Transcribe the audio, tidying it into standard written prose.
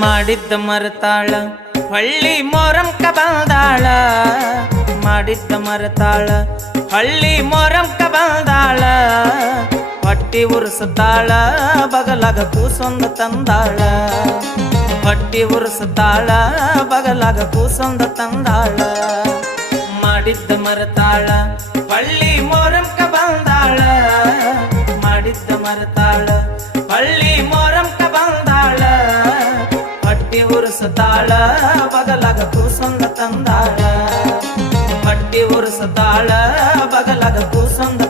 ಮಾಡಿದ್ದ ಮರತಾಳ ಹಳ್ಳಿ ಮೊರಂಕ ಬಂದಾಳ ಮಾಡಿದ್ದ ಮರತಾಳ ಹಳ್ಳಿ ಮೊರಂಕ ಬಂದಾಳ ಹೊಟ್ಟಿ ಉರ್ಸುತ್ತಾಳ ಬಗಲಾಗ ಕೂಸೊಂದ ತಂದಾಳ ಹೊಟ್ಟಿ ಉರ್ಸುತ್ತಾಳ ಬಗಲಾಗ ಕೂಸೊಂದ ತಂದಾಳ ಮಾಡಿದ್ದ ಮರತಾಳ ಹಳ್ಳಿ ಮೊರಂಕ ಬಂದಾಳ ಮಾಡಿದ್ದ ಮರತಾಳ ಹಳ್ಳಿ ಮೊರಂಕ ಬಂದಾಳ ಹೊಟ್ಟಿ ಉರ್ಸುತ್ತಾಳ ಬಗಲಾಗ ಕೂಸೊಂದ ತಂದಾಳ ಹೊಟ್ಟಿ ಉರ್ಸುತ್ತಾಳ ಬಗಲಾಗ ಕೂಸೊಂದ